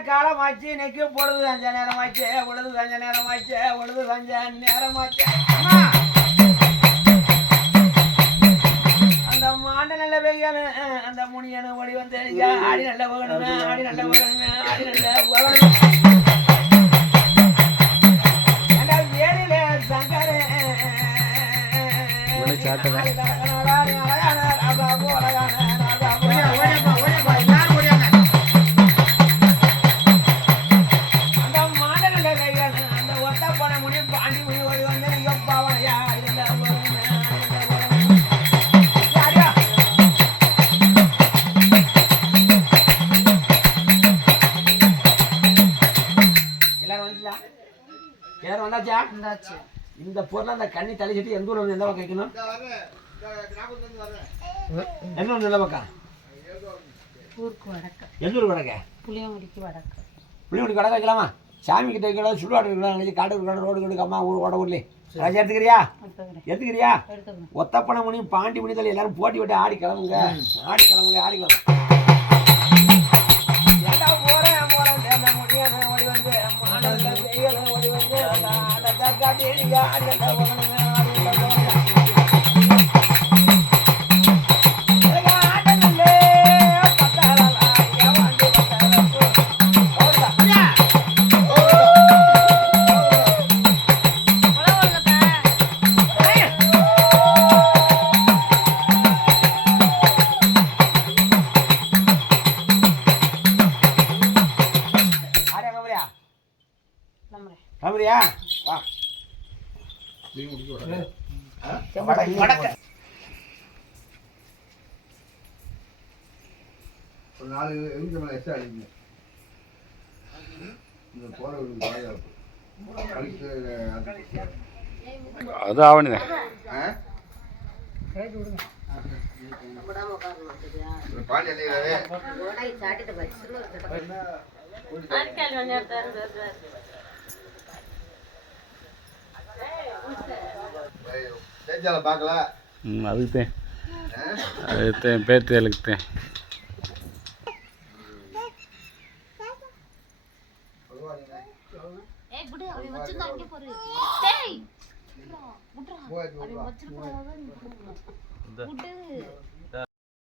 காலமாச்சு இன்னைக்கு பொழுது 5 நேரமாச்சு பொழுது 5 நேரமாச்சு பொழுது 5 நேரமாச்சு. அந்த மாண்ட நல்ல வெய்யனு அந்த முனியனு ஓடி வந்து ஆடி நல்ல போகணுமே ஆடி நல்ல போகணுமே ஆடி நல்ல போகணும். அந்த வேலியில சங்கர அந்த மாண்ட நல்ல வெய்யனு அந்த ஒத்த போன முனி இந்த பொருளை அந்த கண்ணி தள்ளிச்சிட்டு எந்த ஊர்ல எந்த பக்கம் வைக்கணும்? எந்த ஊர் எந்த பக்கம்? ஊருக்கு வடக்கு. எந்த ஊர் வடக்க? புளியங்குடிக்கு வடக்கு. புளியங்குடிக்கு வடக்க வைக்கலாமா? சாமி கிட்ட வைக்கலாம், சுடுகாடு வைக்கலாம், நினைச்சு காடு வைக்கலாம், ரோடு கெடுக்காமா ஊர் ஓட ஊர்லேயே ராஜா எடுத்துக்கிறியா? எடுத்துக்கிறியா? ஒத்தப்பனை மணி பாண்டி மணி தள்ளி எல்லாரும் போட்டி விட்டு ஆடி கிளம்புங்க, ஆடி கிளம்புங்க, ஆடி கிளம்புங்க. கிளம்புறியா? வா. ஒரு 4 எலுமிச்சை மலை எக்ஸ்ட்ரா அடிக்கணும். இந்த போற பாதுகாப்பு அது ஆவணிதான். பாண்டி அள்ளிக்கிறாரு. தேஜால பார்க்கல. அதுக்குத்தேன் அதுக்குத்தேன் பேர்த்து எழுக்குத்தேன். வச்சிருக்கோம்